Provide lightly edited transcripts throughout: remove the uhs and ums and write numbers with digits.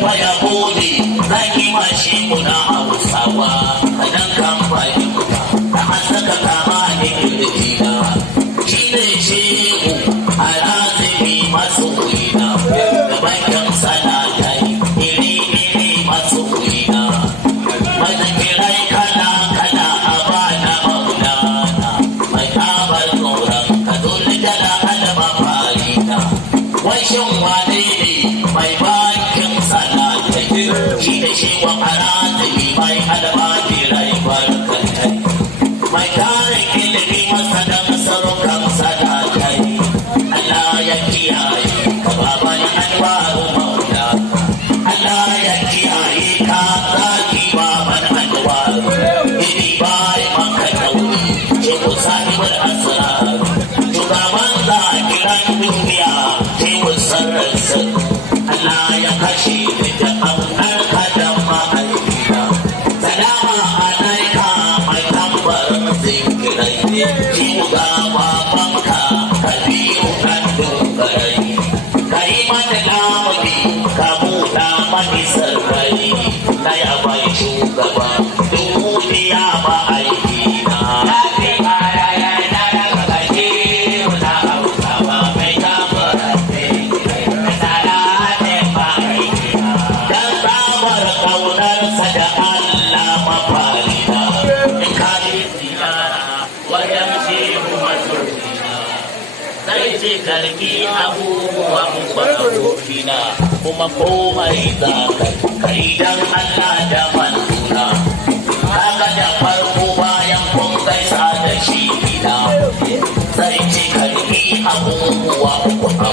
fa ya bude zaki ma shi kuna hausawa kadan kan baki kuta da hasaka kama ne kirjina shi ne shehu a razumi masu wina da bakin salatai iri masu wina mai kirai kala kala a bana maulana mai kabar tsoron ka dole jala alama farina washin wane ne mai bakin salatai shi da shi wa arazumi mai alama kirai barkatai mai kare ilimi masa da masarautar salatai Allah ya kiyaye ka baban alwaru maula Allah ya kiyaye ka zaki baban alwaru ini bai maka dauri ce ku sahibul asrar shugaban zakiran duniya ce wasararsa Allah ya kashe da aunar kadan ma'aikina salama alaika mai tambarin zikirai ki ga babanka kabiru kan dogarai ka yi mata lamuni ka buɗa mani sarfari na ya bai shugaba duniya ba aikina dan tsabar ƙaunarsa da Allah mafarina in ka yi ziyara wajen shehu masoyina zai ce karki abubuwan abokina kuma komai za ka kai dan Allah da manzuna kaga da farko bayan kun gaisa da shi gida zai ce karki abubuwa abokina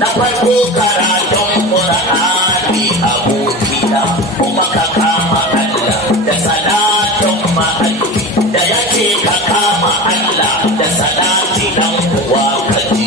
na farko karatun Qur'ani abokina kuma ka kama Allah da salatun ma'aiki da yace ka kama Allah da salati dan kuwa kaji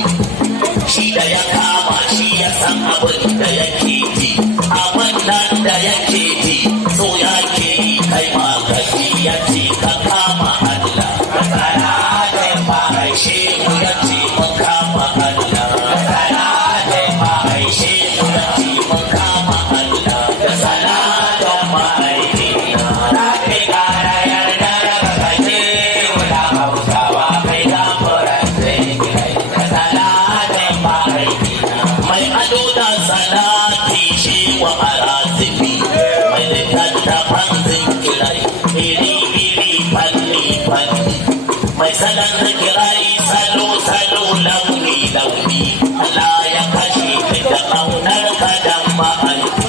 shi da ya kama shi ya san abin da yake ji a wannan da yake ji so yake yi kai ma kaji ya ce ka kama Allah da salatin ma'aiki ya ce mun kama Allah da salatin ma'aiki ya ce mun kama Allah da salatin ma'aiki na kai kara yarda daga kaje wala hausawa kai gafuran sai kai da salatin ma'aiki mai ado da salati shi wa arazimi mai littattafan zikirai iri fanni mai salon zikirai salo launi Allah ya kashe da ƙaunar ka dan ma'aiki